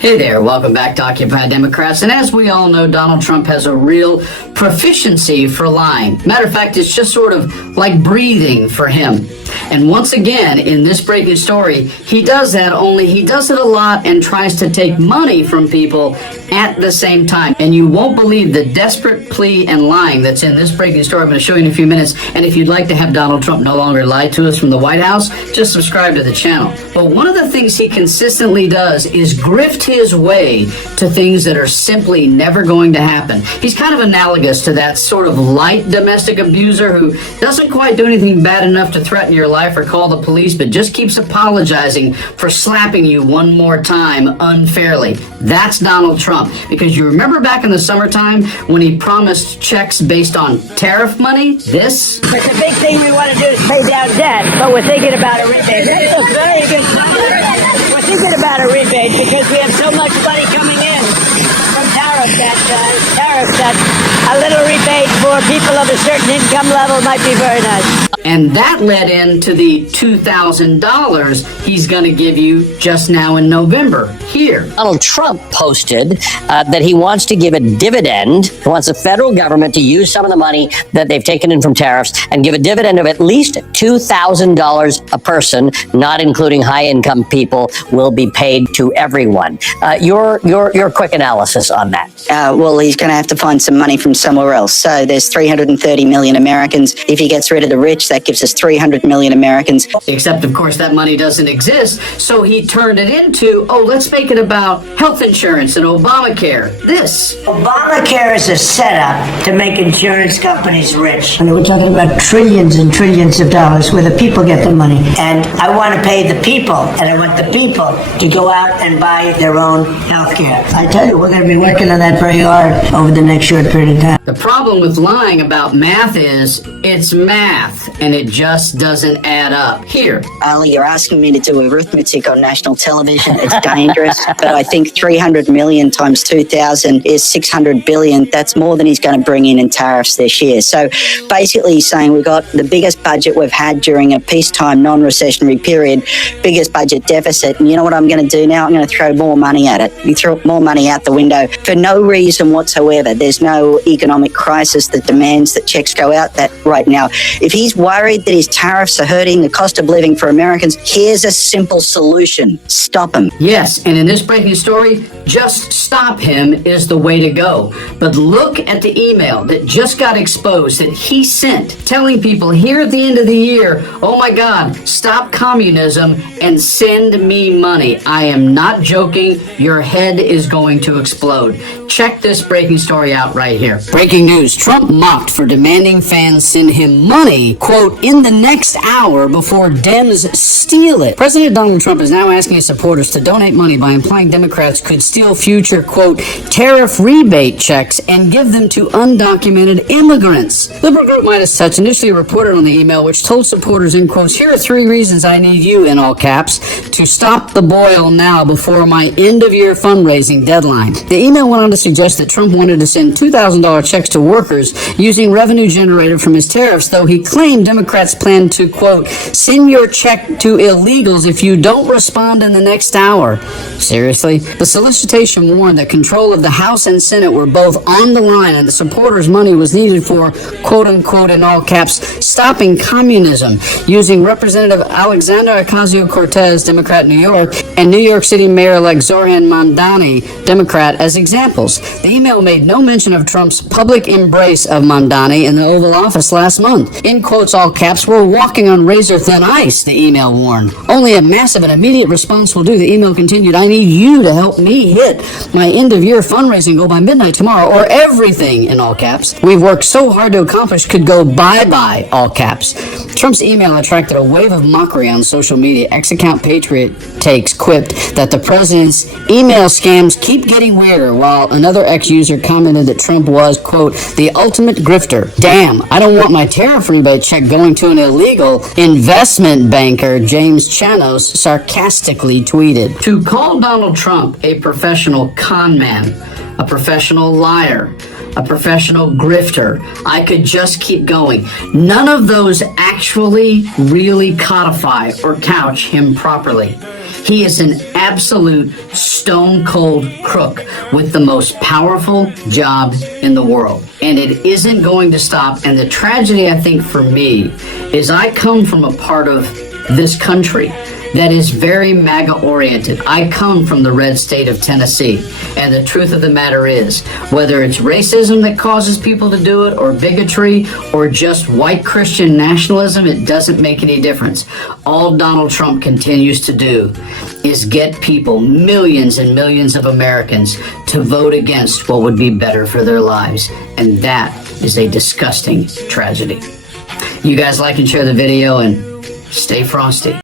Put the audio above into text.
Hey there, welcome back to Occupy Democrats. And as we all know, Donald Trump has a real proficiency for lying. Matter of fact, it's just sort of like breathing for him. And once again, in this breaking story, he does that, only he does it a lot and tries to take money from people at the same time. And you won't believe the desperate plea and lying that's in this breaking story. I'm going to show you in a few minutes. And if you'd like to have Donald Trump no longer lie to us from the White House, just subscribe to the channel. But one of the things he consistently does is grift his way to things that are simply never going to happen. He's kind of analogous to that sort of light domestic abuser who doesn't quite do anything bad enough to threaten your life or call the police, but just keeps apologizing for slapping you one more time unfairly. That's Donald Trump. Because you remember back in the summertime when he promised checks based on tariff money? This? But the big thing we want to do is pay down debt, but we're thinking about a rebate. That's a very good point. We're thinking about a rebate because we have so much money coming in from tariffs that a little rebate for people of a certain income level might be very nice. And that led into the $2,000 he's going to give you just now in November. Here. Donald Trump posted that he wants to give a dividend. He wants the federal government to use some of the money that they've taken in from tariffs and give a dividend of at least $2,000 a person, not including high-income people, will be paid to everyone. Your quick analysis on that. Well, he's going to have to find some money from somewhere else. So there's 330 million Americans. If he gets rid of the rich, that gives us 300 million Americans. Except, of course, that money doesn't exist. So he turned it into, let's make it about health insurance and Obamacare. This. Obamacare is a setup to make insurance companies rich. And we're talking about trillions and trillions of dollars where the people get the money. And I want to pay the people, and I want the people to go out and buy their own health care. I tell you, we're going to be working on that very hard over the next short period of time. The problem with lying about math is it's math, and it just doesn't add up. Here. Ali, you're asking me to do arithmetic on national television. It's dangerous. But I think 300 million times 2,000 is 600 billion. That's more than he's going to bring in tariffs this year. So basically he's saying we've got the biggest budget we've had during a peacetime, non-recessionary period, biggest budget deficit. And you know what I'm going to do now? I'm going to throw more money at it. You throw more money out the window for no reason whatsoever. There's no economic crisis that demands that checks go out that right now. If he's worried that his tariffs are hurting the cost of living for Americans, here's a simple solution. Stop him. Yes, and in this breaking story, just stop him is the way to go. But look at the email that just got exposed that he sent, telling people here at the end of the year, oh my God, stop communism and send me money. I am not joking. Your head is going to explode. Check this breaking story out right here. Breaking news. Trump mocked for demanding fans send him money, quote, in the next hour before Dems steal it. President Donald Trump is now asking his supporters to donate money by implying Democrats could steal future, quote, tariff rebate checks and give them to undocumented immigrants. Liberal group Midas Touch initially reported on the email, which told supporters, in quotes, here are 3 reasons I need you, in all caps, to stop the boil now before my end-of-year fundraising deadline. The email went on to suggest that Trump wanted to send $2,000 checks to workers using revenue generated from his tariffs, though he claimed Democrats plan to, quote, send your check to illegals if you don't respond in the next hour. Seriously? The solicitation warned that control of the House and Senate were both on the line and the supporters' money was needed for, quote-unquote, in all caps, stopping communism, using Representative Alexandra Ocasio-Cortez, Democrat, New York, and New York City Mayor-elect Zohran Mamdani, Democrat, as examples. The email made no mention of Trump's public embrace of Mamdani in the Oval Office last month. In quotes, all caps, we're walking on razor-thin ice, the email warned. Only a massive and immediate response will do. The email continued, I need you to help me hit my end-of-year fundraising goal by midnight tomorrow, or everything, in all caps, we've worked so hard to accomplish could go bye-bye, all caps. Trump's email attracted a wave of mockery on social media. Ex-account Patriot Takes quipped that the president's email scams keep getting weirder, while another ex-user commented that Trump was, quote, the ultimate grifter. Damn, I don't want my tariff rebate check going to an illegal investment banker, James Chanos sarcastically tweeted. To call Donald Trump a professional con man, a professional liar, a professional grifter, I could just keep going. None of those actually really codify or couch him properly. He is an absolute stone cold crook with the most powerful job in the world. And it isn't going to stop. And the tragedy, I think, for me, is I come from a part of this country that is very MAGA oriented. I come from the red state of Tennessee. And the truth of the matter is, whether it's racism that causes people to do it, or bigotry, or just white Christian nationalism, it doesn't make any difference. All Donald Trump continues to do is get people, millions and millions of Americans, to vote against what would be better for their lives. And that is a disgusting tragedy. You guys like and share the video, and stay frosty.